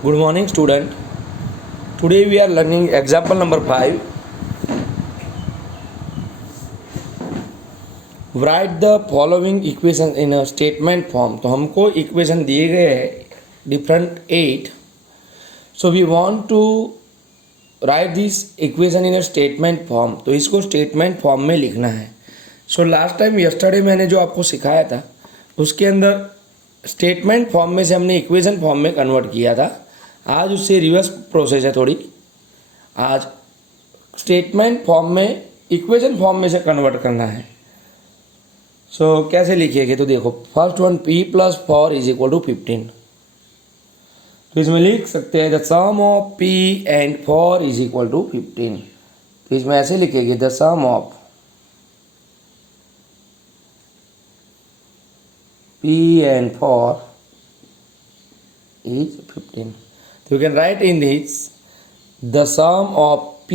Good morning, student. Today we are learning example number 5. Write the following equation in a statement form. तो हमको equation दिए गए हैं different 8. So we want to write this equation in a statement form. तो इसको statement form में लिखना है. So लास्ट टाइम यस्टरडे मैंने जो आपको सिखाया था उसके अंदर स्टेटमेंट फॉर्म में से हमने इक्वेशन फॉर्म में कन्वर्ट किया था. आज उससे रिवर्स प्रोसेस है थोड़ी. आज स्टेटमेंट फॉर्म में इक्वेशन फॉर्म में से कन्वर्ट करना है. सो कैसे लिखिएगा तो देखो, first one p plus 4 is equal to 15. तो इसमें लिख सकते हैं द सम ऑफ p एंड 4 इज इक्वल टू 15. तो इसमें ऐसे लिखेंगे द सम ऑफ p एंड 4 इज 15. तो you can write in this the sum of p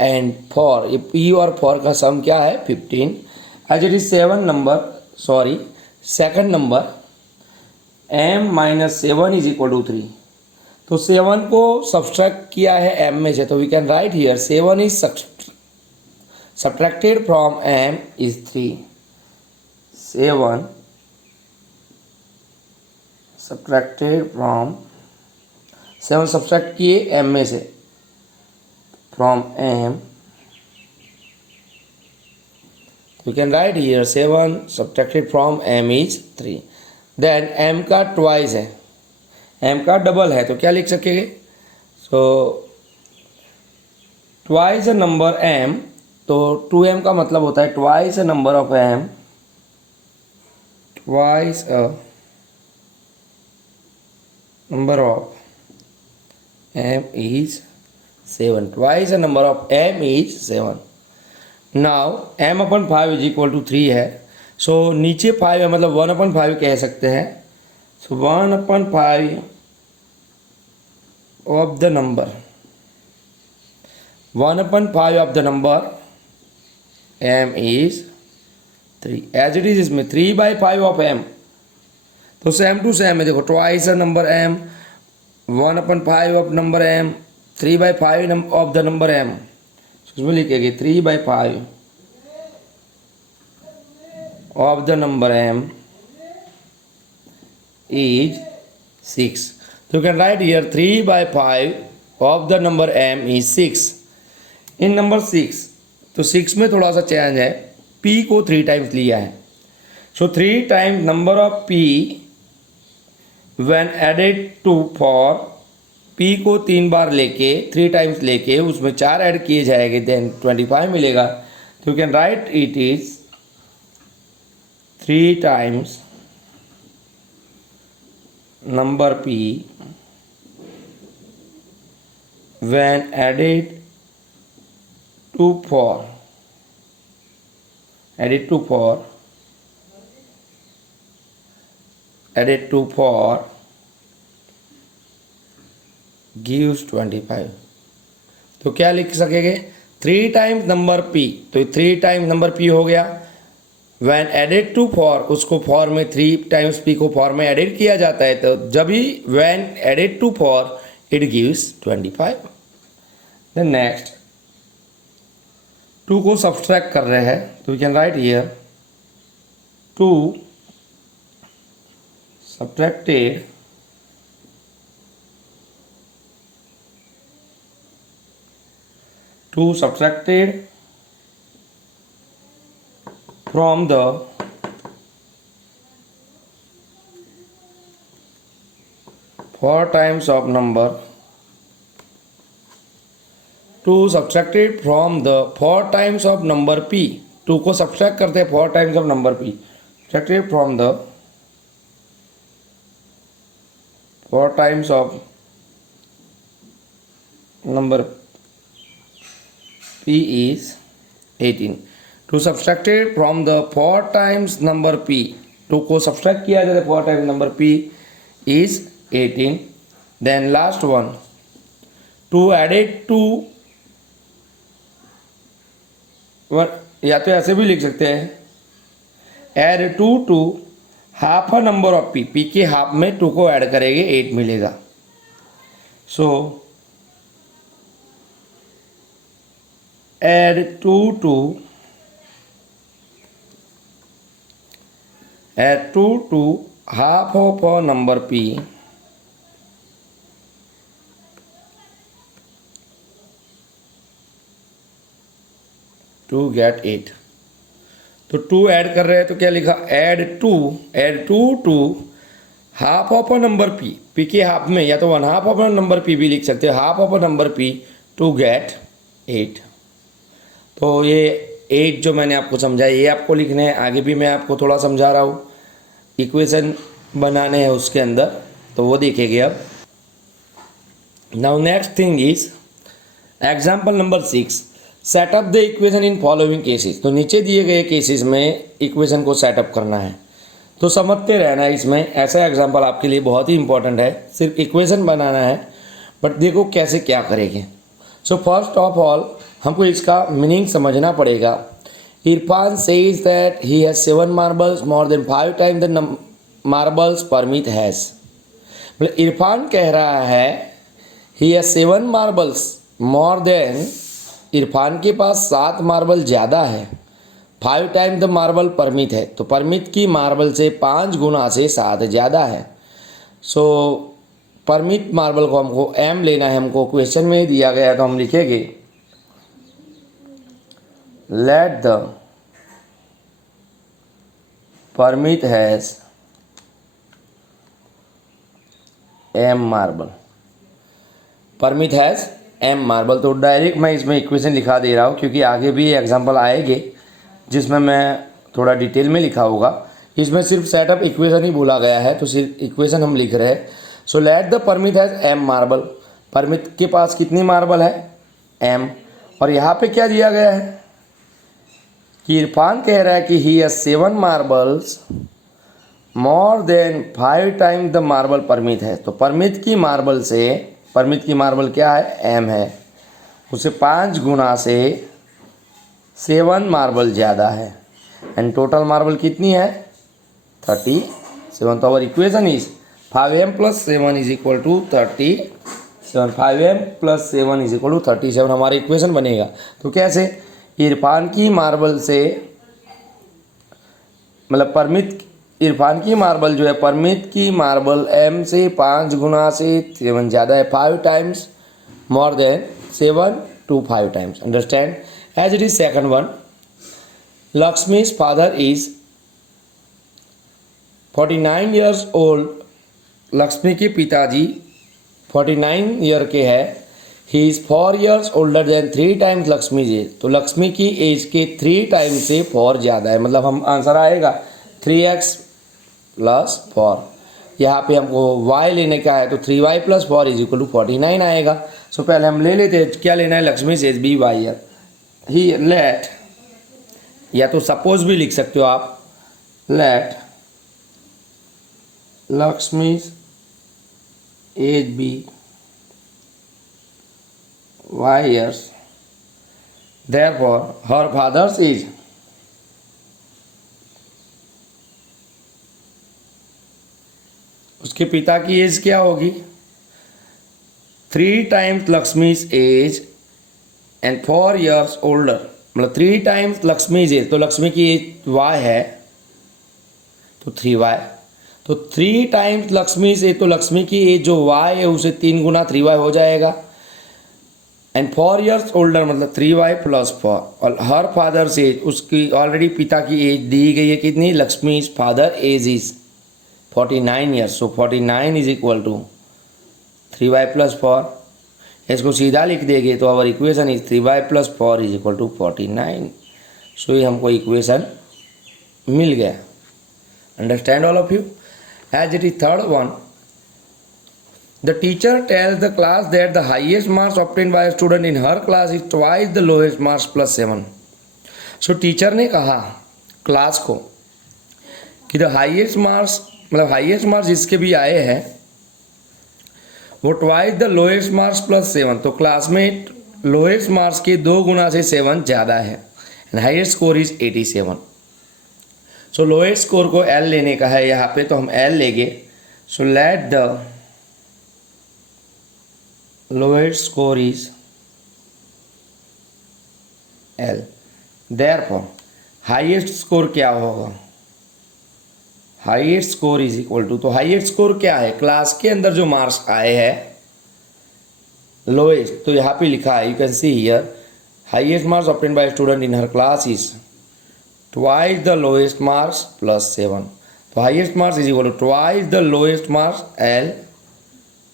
एंड 4. ये p और 4 का सम क्या है 15. As it is second number m minus 7 is equal to 3. तो 7 को सब्सट्रैक्ट किया है m में से, तो we can write here 7 is subtracted from m is 3. 7 subtracted from 7 subtract किए m में से from m. You can write here 7 subtracted from m is 3. Then m का ट्वाइस है, m का डबल है, तो क्या लिख सकेंगे. सो ट्वाइस नंबर m, तो 2m का मतलब होता है twice number of m. Twice number of m is 7. Twice number of m is 7. Now m upon 5 is equal to 3 है. सो नीचे 5 है, मतलब 1 अपन 5 कह सकते हैं. So 1 upon 5 of the number 1 upon 5 of the number m is 3. As it is इसमें 3/5 of m, तो same to same है. देखो twice number m, 1 upon 5 of number m, 3/5 of the number m. इसमें लिखेंगे 3/5 of the number m is 6. तो you can write here 3/5 of the number m is 6. In number 6, तो 6 में थोड़ा सा चेंज है, p को 3 टाइम्स लिया है. So 3 times number of p when added to 4, p को 3 बार लेके 3 टाइम्स लेके उसमें 4 ऐड किए जाएंगे, देन 25 मिलेगा. तो you can write it is 3 times number p when added to 4 added to 4 gives 25. तो क्या लिख सकेंगे 3 टाइम्स नंबर p, तो 3 टाइम्स नंबर p हो गया. व्हेन एडेड टू 4, उसको 4 में 3 टाइम्स p को 4 में एडेड किया जाता है, तो जब ही when added to 4 it gives 25. Then next 2 को सब्सट्रैक्ट कर रहे हैं, तो we can write here 2 subtracted from the 4 times of number 2 subtracted from the 4 times of number p. 2 को सब्ट्रैक्ट करते हैं 4 times of number p, subtracted from the 4 times of number p is 18. Two subtracted from the 4 times number p, 2 को subtract किया जाता है 4 times number p is 18. Then last one 2 added to, या तो ऐसे भी लिख सकते हैं add 2 to half a number of p, p के हाफ में 2 को ऐड करेंगे 8 मिलेगा. So add 2 to half of a number p to get 8। तो 2 ऐड कर रहे हैं तो क्या लिखा, add two to half of a number P के हाफ में, या तो 1/2 ऑफ अ नंबर पी भी लिख सकते हो, half of a number P to get 8। तो ये 8 जो मैंने आपको समझाया ये आपको लिखने हैं। आगे भी मैं आपको थोड़ा समझा रहा हूँ, इक्वेशन बनाने हैं उसके अंदर, तो वो देखेंगे अब। Now next thing is example number 6, setup the equation in following cases. तो नीचे दिए गए केसेस में इक्वेशन को सेटअप करना है, तो समझते रहना है। इसमें ऐसा एग्जाम्पल आपके लिए बहुत ही इंपॉर्टेंट है, सिर्फ इक्वेशन बनाना है, बट देखो कैसे क्या करेंगे। सो फर्स्ट ऑफ ऑल हमको इसका मीनिंग समझना पड़ेगा। Irfan says that he has 7 marbles more than 5 time the marbles Parmit has. मतलब इरफान कह रहा है he has 7 marbles more than, Irfan के पास 7 मार्बल ज़्यादा है, 5 टाइम द मार्बल परमित है, तो परमित की मार्बल से 5 गुना से 7 ज़्यादा है। सो परमित मार्बल को हमको m लेना है, हमको क्वेश्चन में ही दिया गया है, तो हम लिखेंगे let the Parmit has m marble, Parmit has m marble. तो डायरेक्ट मैं इसमें इक्वेशन लिखा दे रहा हूँ, क्योंकि आगे भी एग्जांपल आएंगे जिसमें मैं थोड़ा डिटेल में लिखा होगा। इसमें सिर्फ सेटअप इक्वेशन ही बोला गया है, तो सिर्फ इक्वेशन हम लिख रहे हैं। So let the Parmit has m marble, Parmit के पास कितनी मार्बल है, m। और यहाँ पे क्या दिया गया है कि इरफान कह रहा है कि he has 7 marbles more than 5 time the marble Parmit है। तो परमित की मार्बल से, परमित की मार्बल क्या है, m है, उसे 5 गुना से 7 मार्बल ज़्यादा है, एंड टोटल मार्बल कितनी है, 37। तो our equation is 5m + 7 is equal to 37। 5m + 7 is equal to 37 हमारा इक्वेशन बनेगा। तो कैसे, इरफान की मार्बल से, मतलब परमित, इरफान की मार्बल जो है, परमित की मार्बल m से 5 गुना से 7 ज़्यादा है, 5 times more than 7 to 5 times. Understand. As it is second one, Lakshmi's father is 49 years old. Lakshmi के पिताजी 49 ईयर के हैं। He is 4 years older than 3 times Lakshmi's age. तो लक्ष्मी की एज के 3 टाइम से 4 ज़्यादा है, मतलब हम आंसर आएगा 3x + 4। यहाँ पे हमको y लेने का है, तो 3y + 4 इज इक्वल टू 49 आएगा। सो पहले हम ले लेते हैं, क्या लेना है, Lakshmi age be Y year. ही लेट, या तो सपोज भी लिख सकते हो आप, let Lakshmi's age be y years, therefore her father's age, उसके पिता की एज क्या होगी, 3 times Lakshmi's age and 4 years older. मतलब 3 टाइम्स लक्ष्मीज एज, तो लक्ष्मी की एज y है, तो 3y। तो 3 टाइम्स लक्ष्मीज एज, तो लक्ष्मी की एज जो y है उसे 3 गुना 3y हो जाएगा, एंड 4 ईयर्स ओल्डर मतलब 3y + 4। और हर फादर एज, उसकी ऑलरेडी पिता की एज दी गई है कितनी, Lakshmi father age is 49 years. So 49 is equal to 3y + 4। इसको सीधा लिख देंगे तो our equation is 3y + 4 is equal to 49। So ये हमको इक्वेशन मिल गया। Understand all of you. As it is third one, the teacher tells the class that the highest marks obtained by a student in her class is twice the lowest marks + 7। So teacher ने कहा class को कि the highest marks, मतलब highest marks जिसके भी आए हैं वो ट्वाइस द लोएस्ट मार्क्स + 7। तो क्लास में लोएस्ट मार्क्स के 2 गुना से 7 ज़्यादा है, and highest score is 87। So lowest score को L लेने का है यहाँ पे, तो हम L लेंगे। So let the lowest score is L, therefore highest score क्या होगा, highest score is equal to, तो हाईएस्ट स्कोर क्या है, क्लास के अंदर जो मार्क्स आए हैं लोएस्ट, तो यहाँ पे लिखा है, you can see here, highest marks obtain by student in her class is twice the lowest marks plus 7, तो highest marks is equal to twice the lowest marks L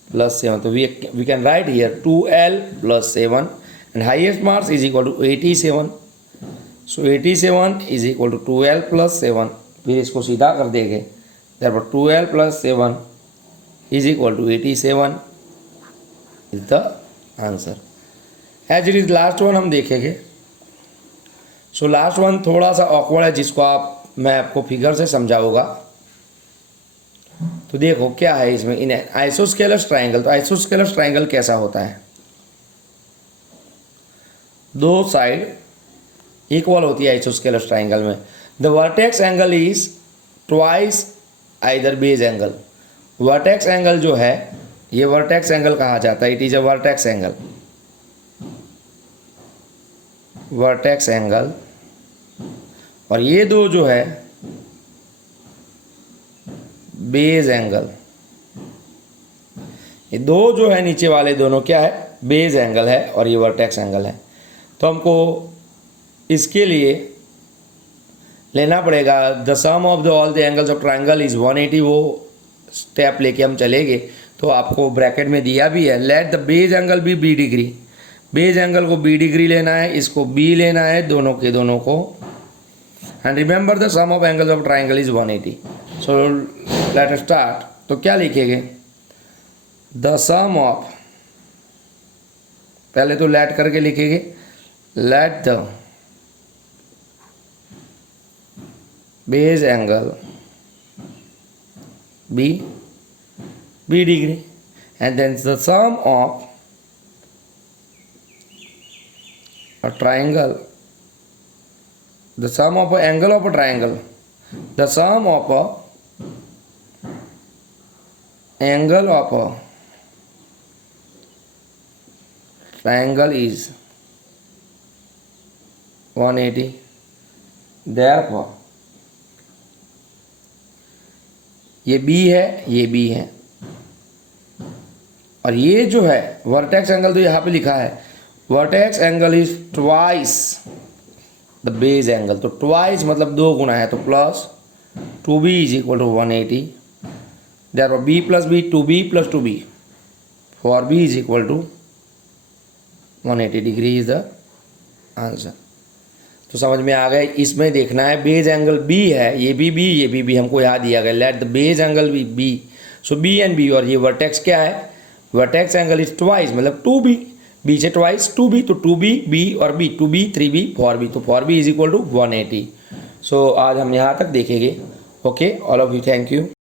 plus 7, so we can write here 2L plus 7 and highest marks is equal to 87, so 87 is equal to 2L plus 7, फिर इसको सीधा कर देंगे, therefore 2L plus 7 is equal to 87 is the answer. As it is last one हम देखेंगे, so last one थोड़ा सा awkward है जिसको मैं आपको फिगर से समझाऊंगा। तो देखो क्या है इसमें, इन आइसोस्केलस ट्राइंगल, तो आइसोस्केलस ट्राइंगल कैसा होता है, दो साइड इक्वल होती है आइसोस्केलस ट्राइंगल में। The vertex angle is twice either base angle, vertex angle जो है ये वर्टेक्स एंगल कहा जाता है, it is a vertex angle, vertex angle, और ये दो जो है बेस एंगल, ये दो जो है नीचे वाले दोनों क्या है, बेस एंगल है और ये वर्टेक्स एंगल है। तो हमको इसके लिए लेना पड़ेगा the sum of the all the angles of triangle is 180, वो स्टेप लेके हम चलेंगे। तो आपको ब्रैकेट में दिया भी है, लेट द बेस एंगल भी बी डिग्री, बेस एंगल को बी डिग्री लेना है, इसको बी लेना है, दोनों के दोनों को, and remember the sum of angles of triangle is 180। So let start, तो क्या लिखेंगे, द सम ऑफ, पहले तो लेट करके लिखेंगे, let the base angle b degree and then the sum of a triangle, the sum of an angle of a triangle, the sum of a angle of a triangle is 180, therefore ये B है, ये B है, और ये जो है vertex angle, तो यहाँ पे लिखा है vertex angle is twice the base angle, तो ट्वाइस मतलब दो गुना है, तो plus 2b is equal to 180, therefore b plus b 2b plus 2b, for b is equal to 180 degree is the answer. तो समझ में आ गए, इसमें देखना है बेस एंगल b है, ये भी b, ये भी b, हमको यहाँ दिया गया, let the base angle b b, सो b एंड b, और ये वर्टेक्स क्या है, वर्टेक्स एंगल इज ट्वाइस मतलब 2b, b से ट्वाइस 2b, तो 2b b और b 2b 3b 4b, तो 4b इज इक्वल टू 180। सो आज हम यहाँ तक देखेंगे। Okay, all of you, thank you.